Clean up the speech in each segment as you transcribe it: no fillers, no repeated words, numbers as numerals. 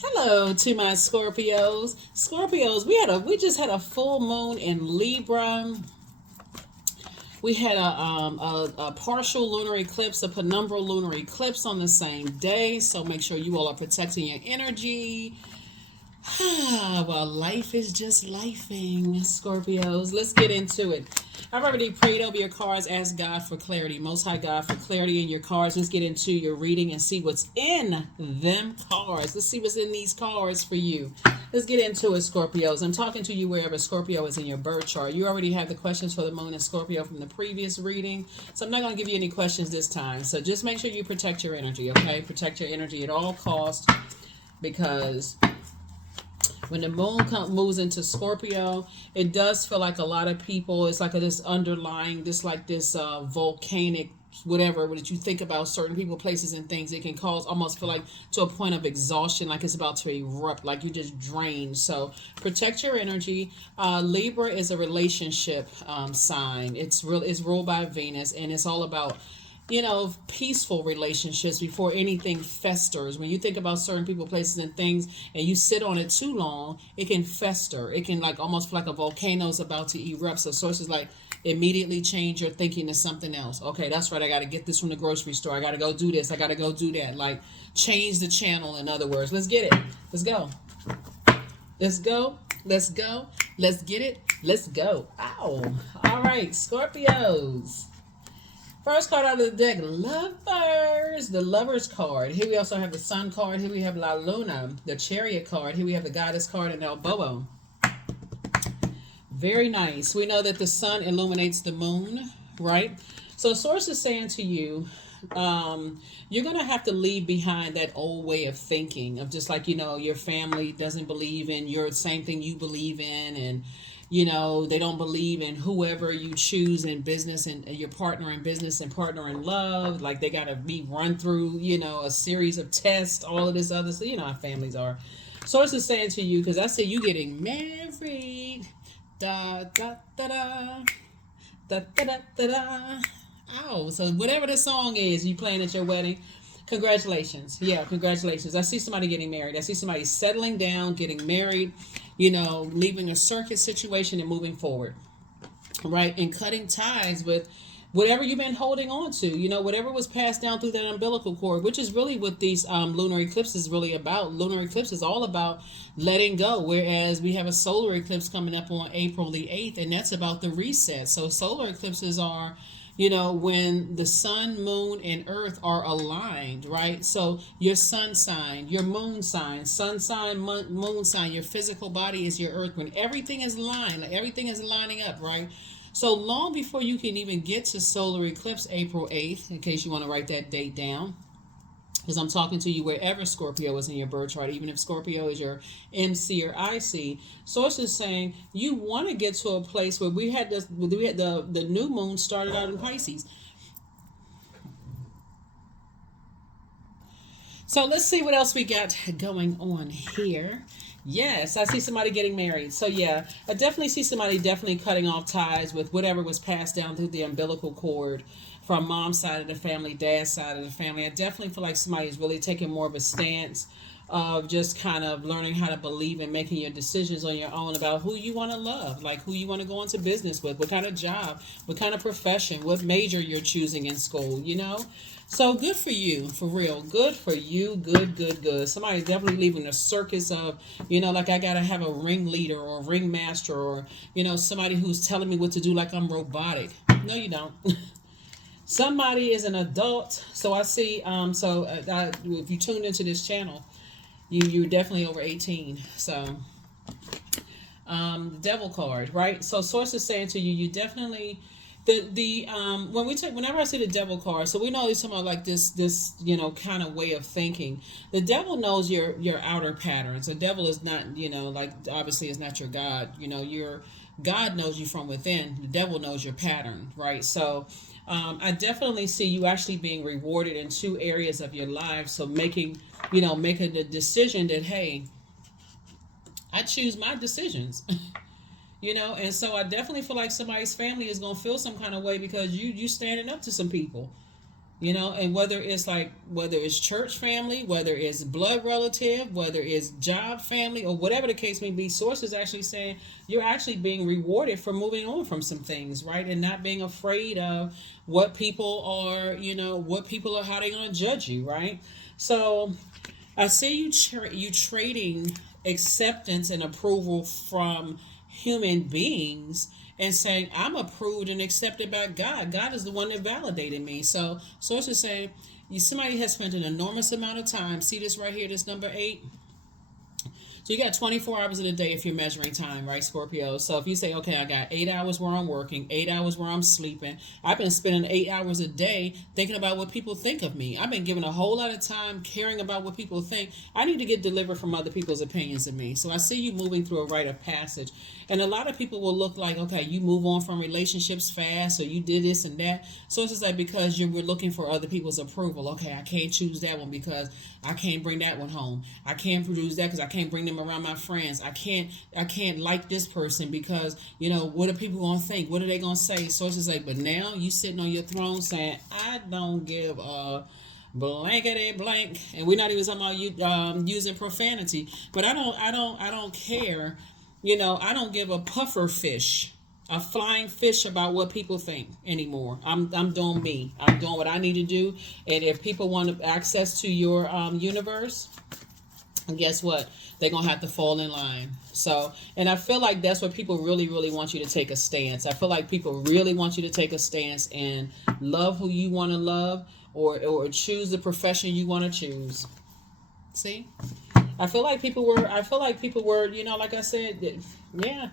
Hello to my Scorpios. Scorpios, we just had a full moon in Libra. We had a partial lunar eclipse, a penumbral lunar eclipse on the same day. So make sure you all are protecting your energy. Well, life is just lifing, Scorpios. Let's get into it. I've already prayed over your cards. Ask God for clarity. Most High God for clarity in your cards. Let's get into your reading and see what's in them cards. Let's see what's in these cards for you. Let's get into it, Scorpios. I'm talking to you wherever Scorpio is in your birth chart. You already have the questions for the moon and Scorpio from the previous reading. So I'm not going to give you any questions this time. So just make sure you protect your energy, okay? Protect your energy at all costs, because when the moon moves into Scorpio, it does feel like a lot of people, it's like this underlying, this volcanic whatever that you think about certain people, places, and things. It can cause almost feel like to a point of exhaustion, like it's about to erupt, like you just drained. So protect your energy. Libra is a relationship sign. It's ruled by Venus, and it's all about peaceful relationships before anything festers. When you think about certain people, places, and things, and you sit on it too long, it can fester. It can like almost feel like a volcano is about to erupt. So sources like immediately change your thinking to something else. Okay, that's right. I got to get this from the grocery store. I got to go do this. I got to go do that. Like change the channel. In other words, let's get it. Let's go. Let's go. Let's go. Let's get it. Let's go. Ow. All right, Scorpios. First card out of the deck, Lovers. The Lovers card. Here we also have the Sun card. Here we have La Luna, the Chariot card. Here we have the Goddess card and El Bobo. Very nice. We know that the sun illuminates the moon, right? So Source is saying to you, you're going to have to leave behind that old way of thinking of just like, your family doesn't believe in your same thing you believe in, and they don't believe in whoever you choose in business, and your partner in business and partner in love. Like they got to be run through, a series of tests, all of this other. So, how families are. Source is saying to you, because I see you getting married. Da da da da. Da da da da da. Ow. So whatever the song is you playing at your wedding, congratulations. Yeah, congratulations. I see somebody getting married. I see somebody settling down, getting married, leaving a circus situation and moving forward, right? And cutting ties with whatever you've been holding on to, whatever was passed down through that umbilical cord, which is really what these lunar eclipses is really about. Lunar eclipse is all about letting go, whereas we have a solar eclipse coming up on April the 8th, and that's about the reset. So solar eclipses are when the sun, moon, and earth are aligned, right? So your sun sign, your moon sign, sun sign, moon sign, your physical body is your earth. When everything is aligned, like everything is lining up, right? So long before you can even get to solar eclipse, April 8th, in case you want to write that date down, because I'm talking to you wherever Scorpio is in your birth chart, even if Scorpio is your MC or IC. Source is saying you want to get to a place where we had the new moon started out in Pisces. So let's see what else we got going on here. Yes, I see somebody getting married. So yeah, I definitely see somebody definitely cutting off ties with whatever was passed down through the umbilical cord from mom's side of the family, dad's side of the family. I definitely feel like somebody is really taking more of a stance of just kind of learning how to believe and making your decisions on your own about who you want to love, like who you want to go into business with, what kind of job, what kind of profession, what major you're choosing in school. So good for you, for real. Good for you. Good, good, good. Somebody's definitely leaving the circus of, like I got to have a ringleader or a ringmaster or, somebody who's telling me what to do like I'm robotic. No, you don't. Somebody is an adult. So I see, if you tuned into this channel, you're definitely over 18. So the devil card, right? So source is saying to you, you definitely whenever I see the devil card, so we know it's something like this kind of way of thinking. The devil knows your outer patterns. The devil is not, like obviously is not your God. Your God knows you from within. The devil knows your pattern, right? So I definitely see you actually being rewarded in two areas of your life. So making the decision that, hey, I choose my decisions. And so I definitely feel like somebody's family is going to feel some kind of way because you standing up to some people. You know, and whether it's church family, whether it's blood relative, whether it's job family, or whatever the case may be, source is actually saying you're actually being rewarded for moving on from some things, right? And not being afraid of what people are, what people are, how they're going to judge you, right? So I see you trading acceptance and approval from human beings and saying, I'm approved and accepted by God. God is the one that validated me. So sources say somebody has spent an enormous amount of time. See this right here, this number 8? So you got 24 hours in a day if you're measuring time, right, Scorpio? So if you say, okay, I got 8 hours where I'm working, 8 hours where I'm sleeping. I've been spending 8 hours a day thinking about what people think of me. I've been giving a whole lot of time caring about what people think. I need to get delivered from other people's opinions of me. So I see you moving through a rite of passage. And a lot of people will look like, okay, you move on from relationships fast, or you did this and that. So it's just like, because we're looking for other people's approval. Okay, I can't choose that one because I can't bring that one home. I can't produce that because I can't bring them around my friends. I can't like this person because, what are people going to think? What are they going to say? So it's just like, but now you sitting on your throne saying, I don't give a blankety blank. And we're not even talking about you using profanity, but I don't care. I don't give a puffer fish, a flying fish, about what people think anymore. I'm doing me. I'm doing what I need to do. And if people want access to your universe, guess what? They're going to have to fall in line. So, and I feel like that's what people really, really want you to take a stance. I feel like people really want you to take a stance and love who you want to love, or choose the profession you want to choose. See? I feel like people were, like I said, yeah,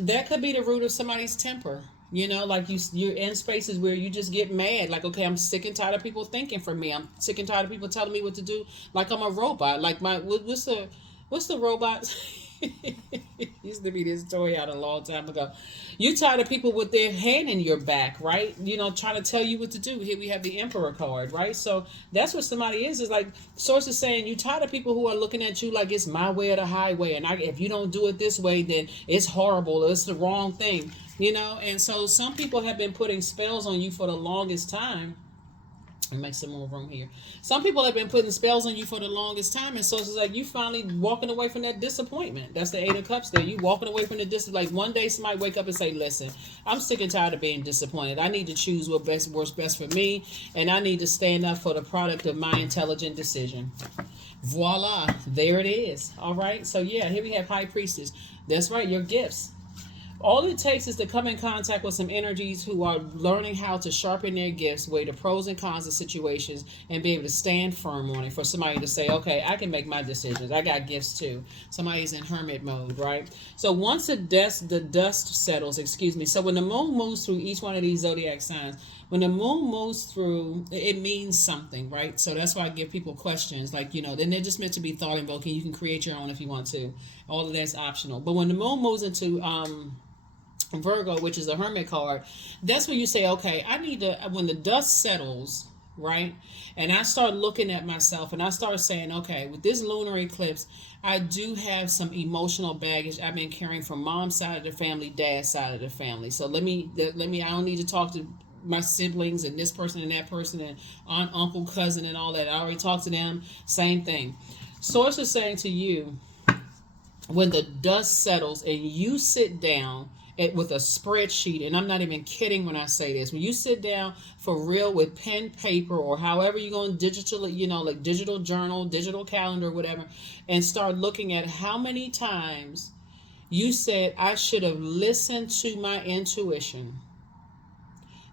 that could be the root of somebody's temper. Like you're in spaces where you just get mad. Like, okay, I'm sick and tired of people thinking for me. I'm sick and tired of people telling me what to do. Like I'm a robot. Like what's the robot? Used to be this story out a long time ago. You tired of people with their hand in your back, right? Trying to tell you what to do. Here we have the Emperor card, right? So that's what somebody is like, source is saying you tired of people who are looking at you like it's my way or the highway, and if you don't do it this way, then it's horrible, or it's the wrong thing, and so some people have been putting spells on you for the longest time. Make some more room here. Some people have been putting spells on you for the longest time, and so it's like you finally walking away from that disappointment. That's the 8 of Cups there. You walking away from the like one day somebody wake up and say, listen, I'm sick and tired of being disappointed. I need to choose what works best for me, and I need to stand up for the product of my intelligent decision. Voila, there it is. All right, so yeah, here we have High Priestess. That's right, your gifts. All it takes is to come in contact with some energies who are learning how to sharpen their gifts, weigh the pros and cons of situations, and be able to stand firm on it. For somebody to say, okay, I can make my decisions. I got gifts too. Somebody's in hermit mode, right? So once the dust settles, so when the moon moves through each one of these zodiac signs, when the moon moves through, it means something, right? So that's why I give people questions like, then they're just meant to be thought invoking. You can create your own if you want to. All of that's optional. But when the moon moves into Virgo, which is a hermit card, that's when you say, okay, I need to, when the dust settles, right, and I start looking at myself and I start saying, okay, with this lunar eclipse, I do have some emotional baggage I've been carrying from mom's side of the family, dad's side of the family. So let me I don't need to talk to my siblings and this person and that person and aunt, uncle, cousin, and all that. I already talked to them. Same thing. Source is saying to you, when the dust settles and you sit down with a spreadsheet, and I'm not even kidding when I say this, when you sit down for real with pen, paper, or however you're going to digital, like digital journal, digital calendar, whatever, and start looking at how many times you said, I should have listened to my intuition.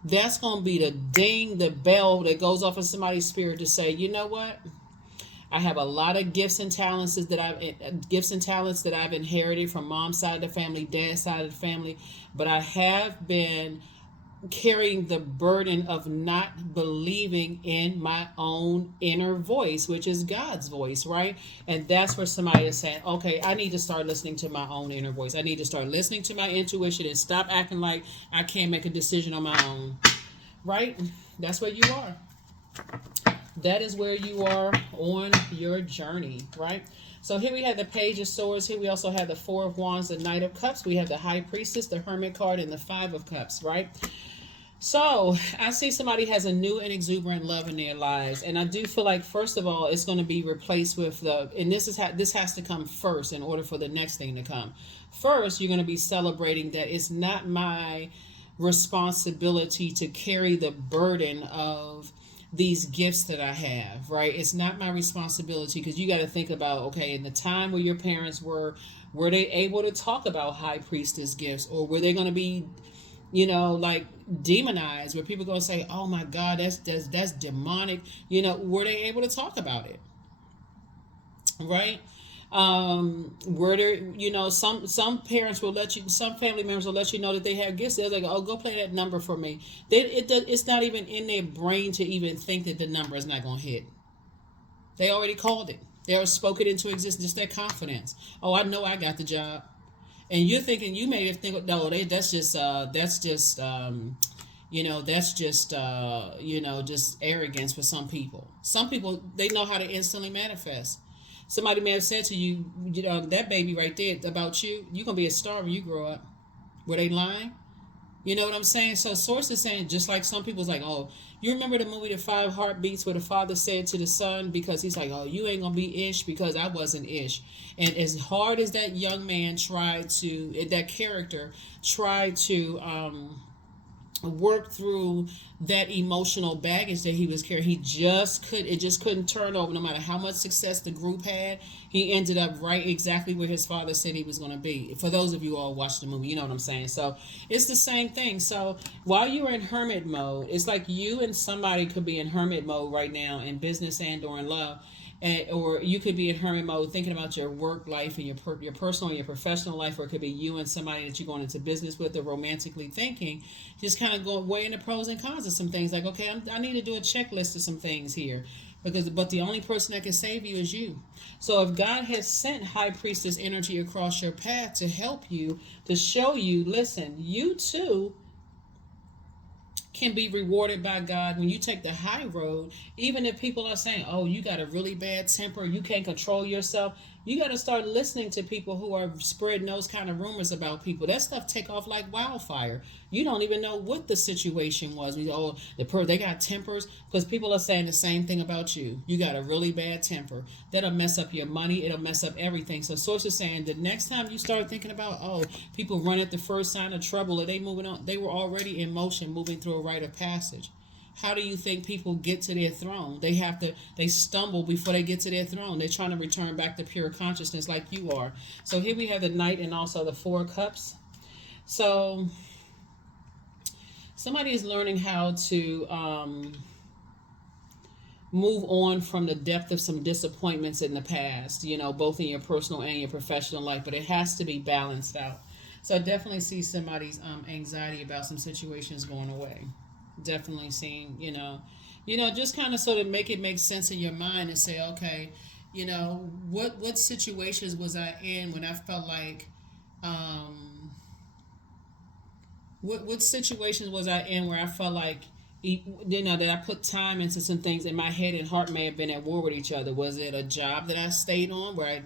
That's going to be the ding, the bell that goes off in somebody's spirit to say, you know what? I have a lot of gifts and talents that I've inherited from mom's side of the family, dad's side of the family, but I have been carrying the burden of not believing in my own inner voice, which is God's voice, right? And that's where somebody is saying, okay, I need to start listening to my own inner voice. I need to start listening to my intuition and stop acting like I can't make a decision on my own, right? That's where you are. That is where you are on your journey, right? So here we have the Page of Swords. Here we also have the Four of Wands, the Knight of Cups. We have the High Priestess, the Hermit card, and the Five of Cups, right? So I see somebody has a new and exuberant love in their lives, and I do feel like first of all it's going to be replaced with the, and this has to come first in order for the next thing to come. First, you're going to be celebrating that it's not my responsibility to carry the burden of these gifts that I have, right? It's not my responsibility, because you got to think about, okay, in the time where your parents were they able to talk about high priestess gifts, or were they going to be, like demonized, where people gonna say, "Oh my God, that's demonic." Were they able to talk about it, right? Were there, some parents will let you, some family members will let you know that they have gifts. They're like, "Oh, go play that number for me." It's not even in their brain to even think that the number is not gonna hit. They already called it. They already spoke it into existence. Just their confidence. Oh, I know I got the job. And you're thinking, you may think, no, that's just arrogance for some people. Some people, they know how to instantly manifest. Somebody may have said to you, that baby right there about you, you're gonna be a star when you grow up. Were they lying? You know what I'm saying? So Source is saying, just like some people's like, oh, you remember the movie The Five Heartbeats, where the father said to the son, because he's like, oh, you ain't gonna be ish because I wasn't ish. And as hard as that young man tried to, that character tried to work through that emotional baggage that he was carrying, it just couldn't turn over. No matter how much success the group had, he ended up right exactly where his father said he was going to be. For those of you all watch the movie, you know what I'm saying. So it's the same thing. So while you're in hermit mode, it's like you and somebody could be in hermit mode right now, in business and or in love. Or you could be in hermit mode thinking about your work life and your personal and your professional life, or it could be you and somebody that you're going into business with, or romantically thinking, just kind of going weighing the pros and cons of some things. Like, okay, I need to do a checklist of some things here, but the only person that can save you is you. So if God has sent high priestess energy across your path to help you, to show you, listen, you too can be rewarded by God when you take the high road. Even if people are saying, oh, you got a really bad temper, you can't control yourself, you got to start listening to people who are spreading those kind of rumors about people. That stuff take off like wildfire. You don't even know what the situation was. Oh, they got tempers, because people are saying the same thing about you. You got a really bad temper. That'll mess up your money. It'll mess up everything. So Source is saying the next time you start thinking about, oh, people run at the first sign of trouble, or they moving on, they were already in motion, moving through a rite of passage. How do you think people get to their throne? They stumble before they get to their throne. They're trying to return back to pure consciousness like you are. So here we have the Knight and also the Four Cups. So somebody is learning how to move on from the depth of some disappointments in the past, both in your personal and your professional life, but it has to be balanced out. So I definitely see somebody's anxiety about some situations going away. Definitely seeing, just kind of sort of make sense in your mind and say, okay, what situations was I in when I felt like, what situations was I in where I felt like, that I put time into some things, and my head and heart may have been at war with each other. Was it a job that I stayed on where I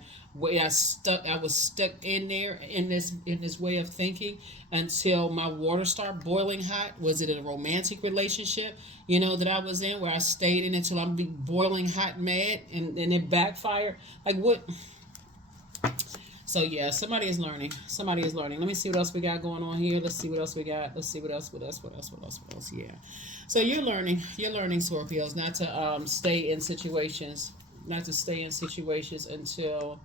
was stuck in there in this way of thinking until my water started boiling hot? Was it a romantic relationship, that I was in, where I stayed in until I'm boiling hot mad, and it backfired? Like what? So yeah, somebody is learning. Somebody is learning. Let me see what else we got going on here. Let's see what else we got. Let's see what else. Yeah. So you're learning. You're learning, Scorpios, not to stay in situations, until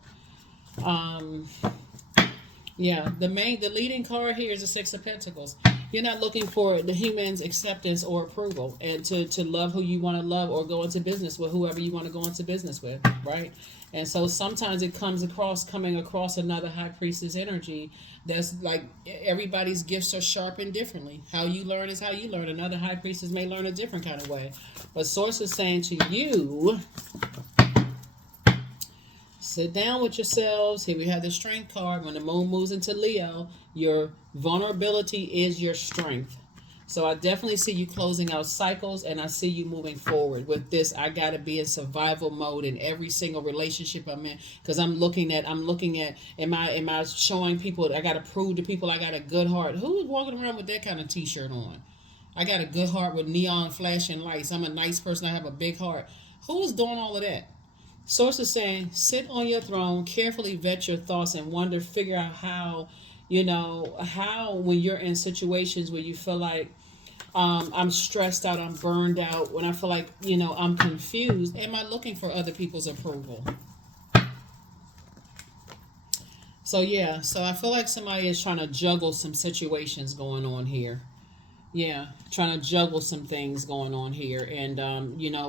the leading card here is the Six of Pentacles. You're not looking for the human's acceptance or approval, and to love who you want to love, or go into business with whoever you want to go into business with, right? And so sometimes it coming across another high priestess energy that's like everybody's gifts are sharpened differently. How you learn is how you learn. Another high priestess may learn a different kind of way. But Source is saying to you, sit down with yourselves. Here we have the Strength card. When the moon moves into Leo, your vulnerability is your strength. So I definitely see you closing out cycles, and I see you moving forward with this. I got to be in survival mode in every single relationship I'm in, because I'm looking at, am I showing people, I got to prove to people I got a good heart? Who's walking around with that kind of t-shirt on? I got a good heart with neon flashing lights. I'm a nice person. I have a big heart. Who's doing all of that? Source is saying, sit on your throne, carefully vet your thoughts and wonder, figure out how, how when you're in situations where you feel like I'm stressed out, I'm burned out, when I feel like, I'm confused, am I looking for other people's approval? So, yeah, so I feel like somebody is trying to juggle some situations going on here. Yeah, trying to juggle some things going on here, and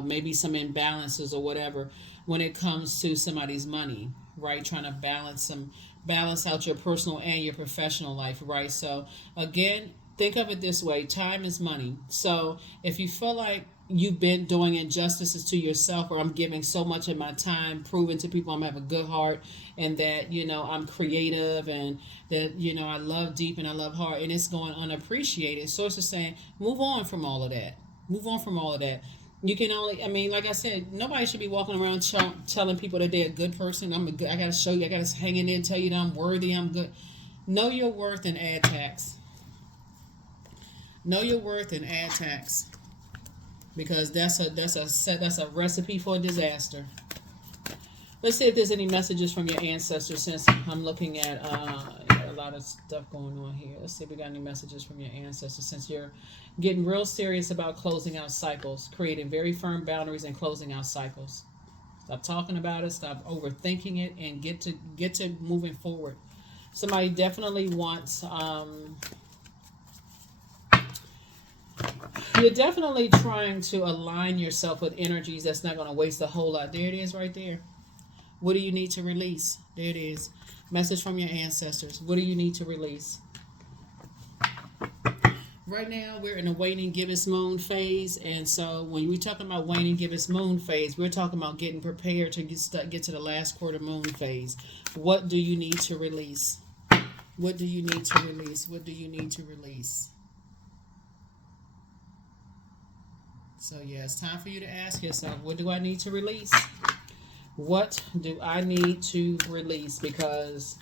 maybe some imbalances or whatever when it comes to somebody's money, right? Trying to balance out your personal and your professional life, right? So again, think of it this way: time is money. So if you feel like you've been doing injustices to yourself, or I'm giving so much of my time proving to people I'm have a good heart, and that I'm creative, and that I love deep and I love hard, and it's going unappreciated. So it's just saying, move on from all of that. Move on from all of that. You can only, I mean, like I said, nobody should be walking around telling people that they're a good person. I got to show you, I got to hang in there and tell you that I'm worthy, I'm good. Know your worth and add tax. Know your worth and add tax, because that's a recipe for disaster. Let's see if there's any messages from your ancestors, since I'm looking at a lot of stuff going on here. Let's see if we got any messages from your ancestors, since you're getting real serious about closing out cycles, creating very firm boundaries and closing out cycles. Stop talking about it, stop overthinking it, and get to moving forward. Somebody definitely wants you're definitely trying to align yourself with energies that's not going to waste a whole lot. There it is right there. What do you need to release? There it is. Message from your ancestors. What do you need to release? Right now, we're in a waning gibbous moon phase. And so when we're talking about waning gibbous moon phase, we're talking about getting prepared to get to the last quarter moon phase. What do you need to release? What do you need to release? What do you need to release? So, yeah, it's time for you to ask yourself, what do I need to release? What do I need to release? Because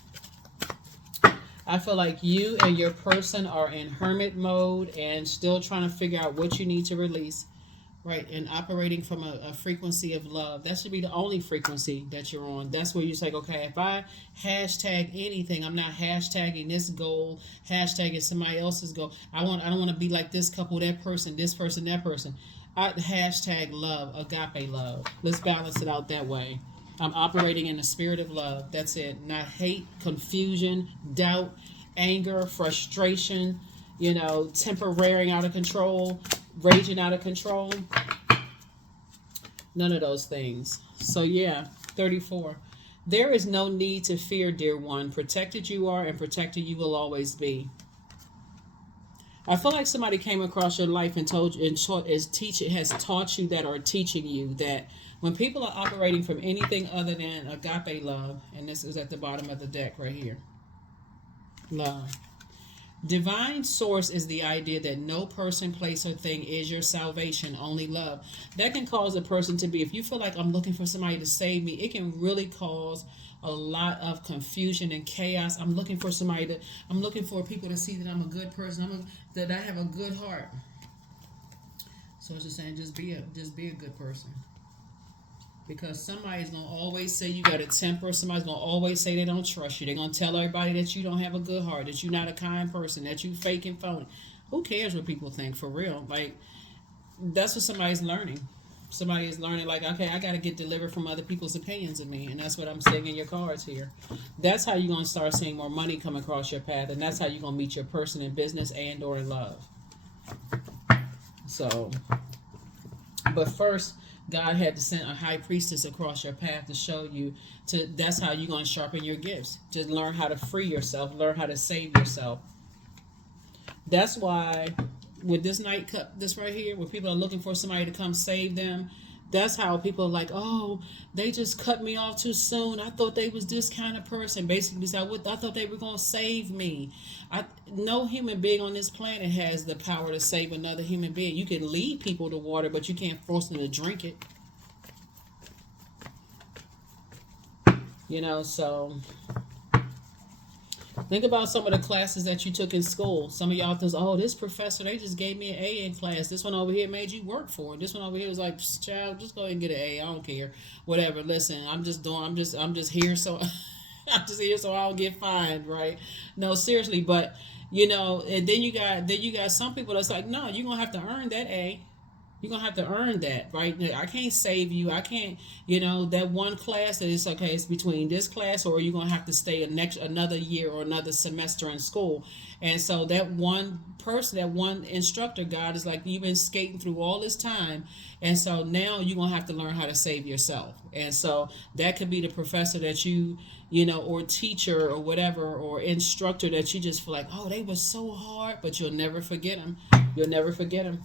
I feel like you and your person are in hermit mode and still trying to figure out what you need to release, right? And operating from a frequency of love. That should be the only frequency that you're on. That's where you say, okay, if I hashtag anything, I'm not hashtagging this goal, hashtagging somebody else's goal. I don't want to be like this couple, that person, that person. I hashtag love, agape love. Let's balance it out that way. I'm operating in the spirit of love. That's it. Not hate, confusion, doubt, anger, frustration, temporary out of control, raging out of control. None of those things. So yeah, 34. There is no need to fear, dear one. Protected you are, and protected you will always be. I feel like somebody came across your life and told you, has taught you that, or teaching you that when people are operating from anything other than agape love, and this is at the bottom of the deck right here, love. Divine source is the idea that no person, place, or thing is your salvation, only love. That can cause a person to be, if you feel like I'm looking for somebody to save me, it can really cause a lot of confusion and chaos. I'm looking for people to see that I'm a good person, that I have a good heart. So it's just saying, just be a good person. Because somebody's going to always say you got a temper. Somebody's going to always say they don't trust you. They're going to tell everybody that you don't have a good heart, that you're not a kind person, that you fake and phony. Who cares what people think, for real? Like, that's what somebody's learning. Somebody is learning, like, okay, I got to get delivered from other people's opinions of me. And that's what I'm seeing in your cards here. That's how you're going to start seeing more money come across your path. And that's how you're going to meet your person in business and or in love. So, but first, God had to send a high priestess across your path to show you. That's how you're going to sharpen your gifts. To learn how to free yourself, learn how to save yourself. That's why with this night cup, this right here, where people are looking for somebody to come save them, that's how people are like, oh, they just cut me off too soon. I thought they was this kind of person. Basically, I thought they were going to save me. No human being on this planet has the power to save another human being. You can lead people to water, but you can't force them to drink it. So Think about some of the classes that you took in school. Some of y'all think, oh, this professor, they just gave me an A in class. This one over here made you work for it. This one over here was like, child, just go ahead and get an A. I don't care. Whatever. Listen, I'm just here so I'm just here so I don't get fined, right? No, seriously, but and then you got some people that's like, no, you're gonna have to earn that A. You're gonna have to earn that, right? I can't save you. I can't, that one class that it's okay, it's between this class, or you're gonna have to stay another year or another semester in school. And so that one person, that one instructor, God is like, you've been skating through all this time, and so now you're gonna have to learn how to save yourself. And so that could be the professor that or teacher or whatever, or instructor that you just feel like, oh, they were so hard, but you'll never forget them. You'll never forget them.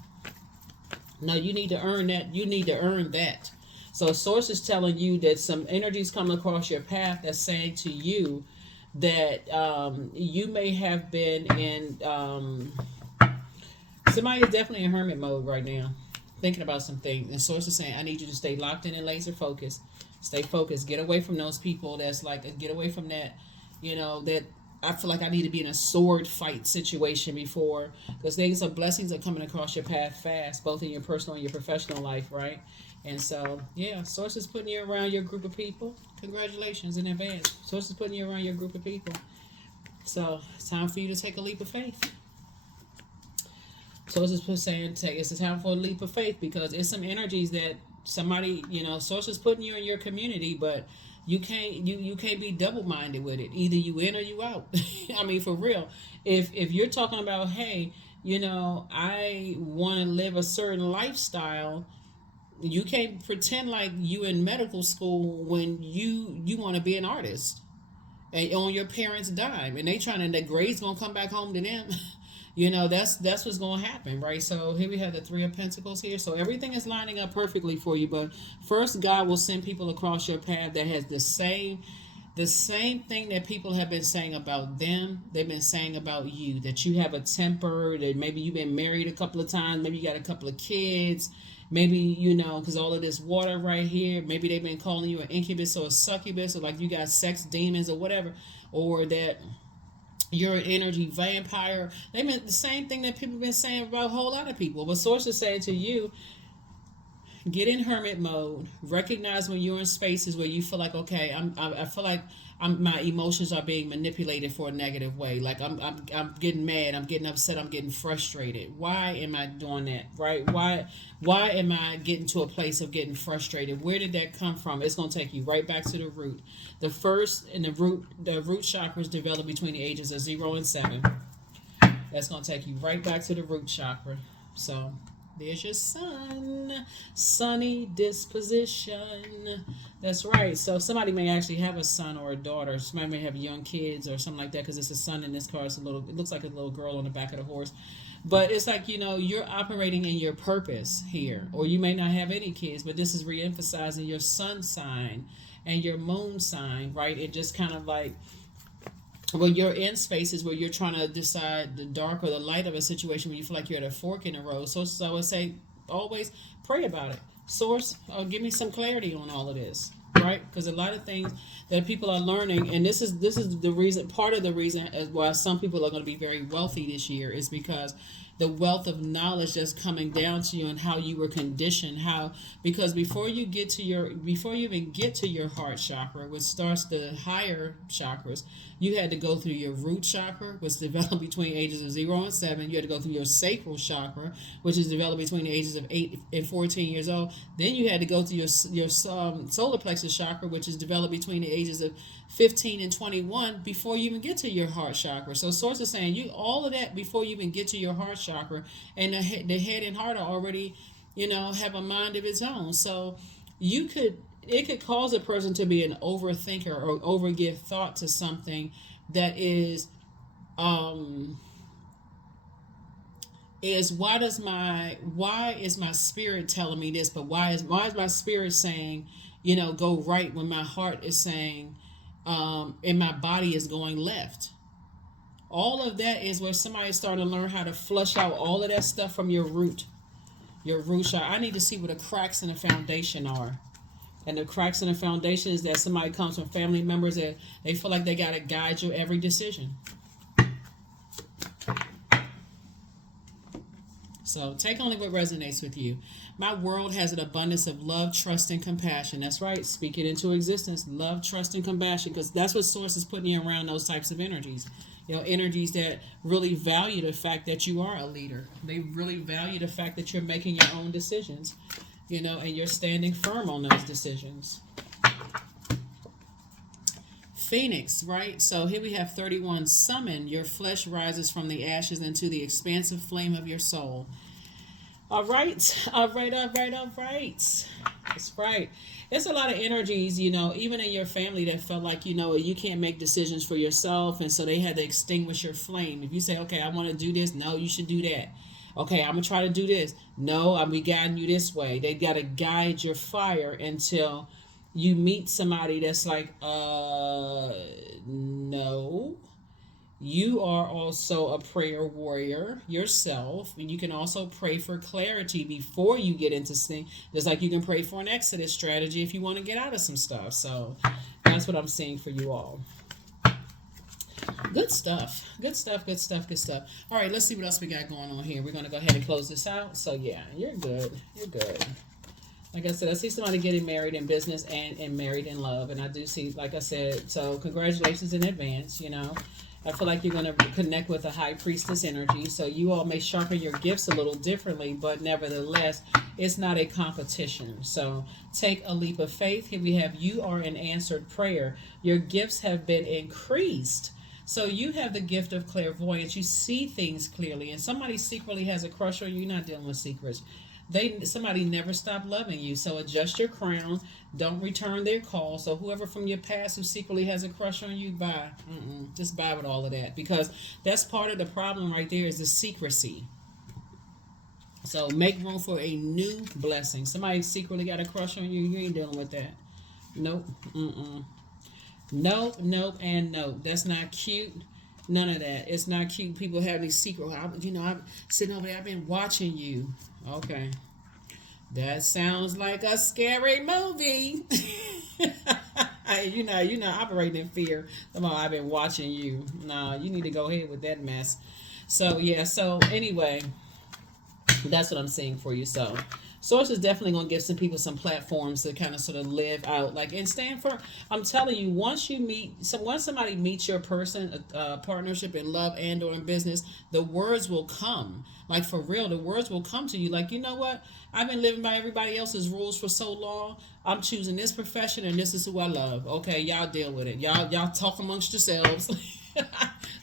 No, you need to earn that. You need to earn that. So source is telling you that some energies coming across your path that's saying to you that you may have been in somebody is definitely in hermit mode right now, thinking about some things. And source is saying, I need you to stay locked in and laser focused. Stay focused. Get away from those people that's like, get away from that, that I feel like I need to be in a sword fight situation before, because things of blessings are coming across your path fast, both in your personal and your professional life, right? And so, yeah, source is putting you around your group of people. Congratulations in advance. Source is putting you around your group of people. So it's time for you to take a leap of faith. Source is saying it's a time for a leap of faith, because it's some energies that somebody, source is putting you in your community, but you can't be double-minded with it. Either you in or you out. I mean, for real. If you're talking about, hey, I want to live a certain lifestyle, you can't pretend like you in medical school when you want to be an artist and on your parents' dime, and the grades gonna come back home to them. That's what's going to happen, right? So here we have the Three of Pentacles here. So everything is lining up perfectly for you. But first, God will send people across your path that has the same thing that people have been saying about them. They've been saying about you, that you have a temper, that maybe you've been married a couple of times, maybe you got a couple of kids, maybe, because all of this water right here, maybe they've been calling you an incubus or a succubus, or like you got sex demons or whatever, or that you're an energy vampire. They meant the same thing that people have been saying about a whole lot of people. But source is saying to you, get in hermit mode. Recognize when you're in spaces where you feel like, okay, I feel like my emotions are being manipulated for a negative way. Like I'm getting mad, I'm getting upset, I'm getting frustrated. Why am I doing that? Right? Why am I getting to a place of getting frustrated? Where did that come from? It's going to take you right back to the root. The first and the root chakras develop between the ages of 0 and 7. That's going to take you right back to the root chakra. So there's your sun, sunny disposition. That's right. So somebody may actually have a son or a daughter. Somebody may have young kids or something like that, because it's a sun in this card. It looks like a little girl on the back of the horse. But it's like, you're operating in your purpose here. Or you may not have any kids, but this is re-emphasizing your sun sign and your moon sign, right? It just kind of like, when you're in spaces where you're trying to decide the dark or the light of a situation, where you feel like you're at a fork in the road. So I would say, always pray about it. Source, give me some clarity on all of this, right? Because a lot of things that people are learning, and this is the reason, part of the reason as why some people are going to be very wealthy this year, is because the wealth of knowledge that's coming down to you and how you were conditioned, because before you even get to your heart chakra, which starts the higher chakras, you had to go through your root chakra, which developed between ages of 0 and 7. You had to go through your sacral chakra, which is developed between the ages of 8 and 14 years old. Then you had to go through your solar plexus chakra, which is developed between the ages of 15 and 21, before you even get to your heart chakra. So source is saying you all of that before you even get to your heart chakra, and the head and heart are already, have a mind of its own. So it could cause a person to be an overthinker or overgive thought to something that is why is my spirit telling me this, but why is my spirit saying, go right, when my heart is saying, and my body is going left. All of that is where somebody's starting to learn how to flush out all of that stuff from your root chakra. I need to see where the cracks in the foundation are. And the cracks in the foundation is that somebody comes from family members that they feel like they got to guide your every decision. So take only what resonates with you. My world has an abundance of love, trust, and compassion. That's right. Speak it into existence. Love, trust, and compassion, because that's what Source is putting you around, those types of energies. You know, energies that really value the fact that you are a leader. They really value the fact that you're making your own decisions, you know, and you're standing firm on those decisions. Phoenix, right? So here we have 31. Summon. Your flesh rises from the ashes into the expansive flame of your soul. All right. All right. All right. All right. That's right. There's a lot of energies, you know, even in your family that felt like, you know, you can't make decisions for yourself. And so they had to extinguish your flame. If you say, okay, I want to do this. No, you should do that. Okay, I'm going to try to do this. No, I'm guiding you this way. They got to guide your fire until you meet somebody that's like, no. You are also a prayer warrior yourself, and you can also pray for clarity before you get into things. Just like you can pray for an exodus strategy if you want to get out of some stuff. So that's what I'm seeing for you all. Good stuff. Good stuff. Good stuff. Good stuff. All right, let's see what else we got going on here. We're going to go ahead and close this out. So yeah, you're good. You're good. Like I said, I see somebody getting married in business and married in love. And I do see, like I said, so congratulations in advance, you know. I feel like you're going to connect with a high priestess energy. So you all may sharpen your gifts a little differently, but nevertheless, it's not a competition. So take a leap of faith. Here we have, you are an answered prayer. Your gifts have been increased. So you have the gift of clairvoyance. You see things clearly. And somebody secretly has a crush on you. You're not dealing with secrets. Somebody never stopped loving you. So adjust your crown. Don't return their call. So whoever from your past who secretly has a crush on you, bye. Just bye with all of that, because that's part of the problem right there, is the secrecy. So make room for a new blessing. Somebody secretly got a crush on you. You ain't dealing with that. Nope. Nope. Nope. And nope. That's not cute. None of that. It's not cute. People have these secret. I'm sitting over there. I've been watching you. Okay. That sounds like a scary movie. You're not operating in fear. Come on, I've been watching you. No, you need to go ahead with that mess. So yeah. So anyway, that's what I'm saying for you. So Source is definitely going to give some people some platforms to kind of sort of live out, like, and stand for. I'm telling you, once somebody meets your person, partnership in love and or in business, the words will come. Like, for real, the words will come to you. Like, you know what? I've been living by everybody else's rules for so long. I'm choosing this profession, and this is who I love. Okay, y'all deal with it. Y'all talk amongst yourselves.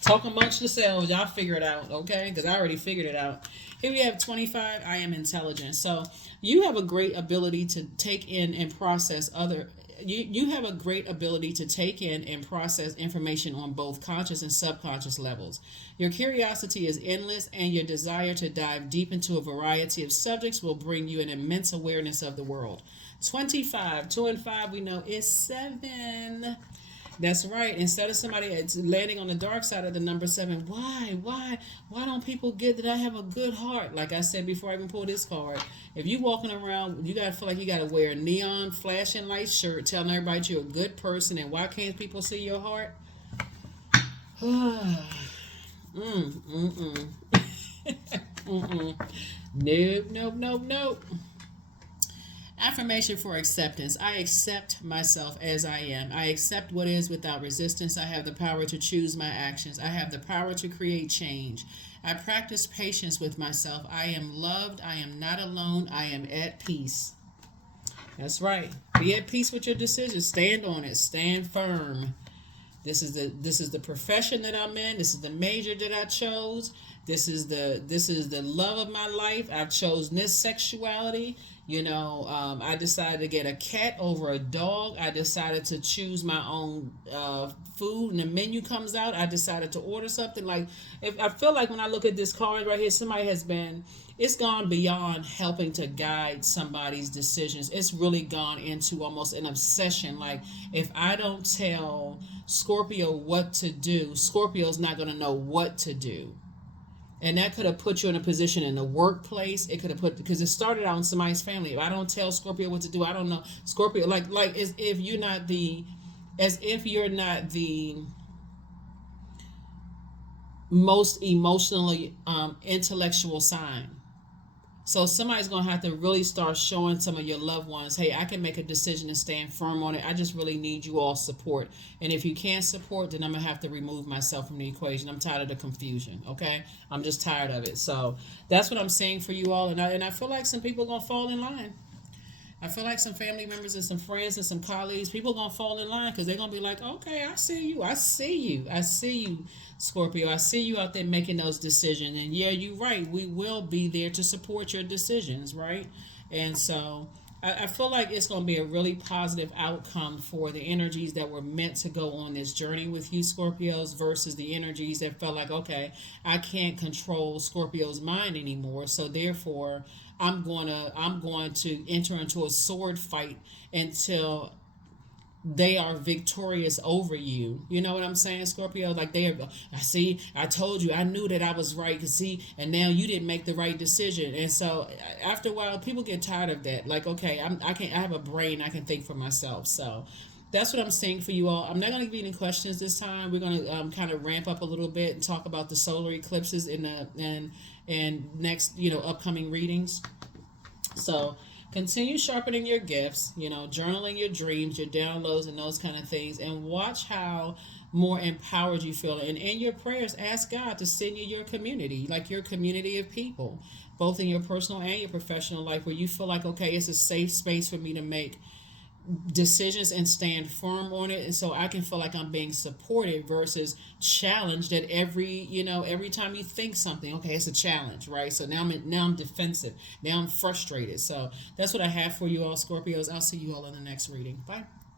Talk amongst yourselves. Y'all figure it out, okay? Because I already figured it out. Here we have 25. I am intelligent. So you have a great ability to take in and process you have a great ability to take in and process information on both conscious and subconscious levels. Your curiosity is endless, and your desire to dive deep into a variety of subjects will bring you an immense awareness of the world. 25. 2 and 5, we know, is 7. That's right. Instead of somebody landing on the dark side of the number 7, why don't people get that I have a good heart? Like I said before I even pulled this card, if you walking around, you gotta feel like you gotta wear a neon flashing light shirt telling everybody you're a good person, and why can't people see your heart? Nope. Affirmation for acceptance. I accept myself as I am. I accept what is without resistance. I have the power to choose my actions. I have the power to create change. I practice patience with myself. I am loved. I am not alone. I am at peace. That's right. Be at peace with your decisions. Stand on it. Stand firm. This is the profession that I'm in. This is the major that I chose. This is the love of my life. I've chosen this sexuality. I decided to get a cat over a dog. I decided to choose my own food, and the menu comes out. I decided to order something. Like, if I feel like when I look at this card right here, it's gone beyond helping to guide somebody's decisions. It's really gone into almost an obsession. Like, if I don't tell Scorpio what to do, Scorpio's not going to know what to do. And that could have put you in a position in the workplace. It could have put, because it started out in somebody's family. If I don't tell Scorpio what to do, I don't know. Scorpio, like as if you're not the, most emotionally intellectual sign. So somebody's going to have to really start showing some of your loved ones, hey, I can make a decision and stand firm on it. I just really need you all support. And if you can't support, then I'm going to have to remove myself from the equation. I'm tired of the confusion, okay? I'm just tired of it. So that's what I'm saying for you all. And I feel like some people are going to fall in line. I feel like some family members and some friends and some colleagues, people are going to fall in line because they're going to be like, okay, I see you. I see you. I see you, Scorpio. I see you out there making those decisions. And yeah, you're right. We will be there to support your decisions, right? And so I feel like it's going to be a really positive outcome for the energies that were meant to go on this journey with you, Scorpios, versus the energies that felt like, okay, I can't control Scorpio's mind anymore. So therefore, I'm going to enter into a sword fight until they are victorious over you. You know what I'm saying, Scorpio? Like I told you, I knew that I was right. Cause see, and now you didn't make the right decision. And so after a while, people get tired of that. Like, okay, I have a brain, I can think for myself. So that's what I'm saying for you all. I'm not going to give you any questions this time. We're going to kind of ramp up a little bit and talk about the solar eclipses in the and next, upcoming readings. So continue sharpening your gifts, journaling your dreams, your downloads, and those kind of things, and watch how more empowered you feel. And in your prayers, ask God to send you your community, like your community of people, both in your personal and your professional life, where you feel like, okay, it's a safe space for me to make decisions and stand firm on it, and so I can feel like I'm being supported versus challenged at every time you think something, okay, it's a challenge, right? So now I'm defensive, now I'm frustrated. So that's what I have for you all, Scorpios. I'll see you all in the next reading. Bye.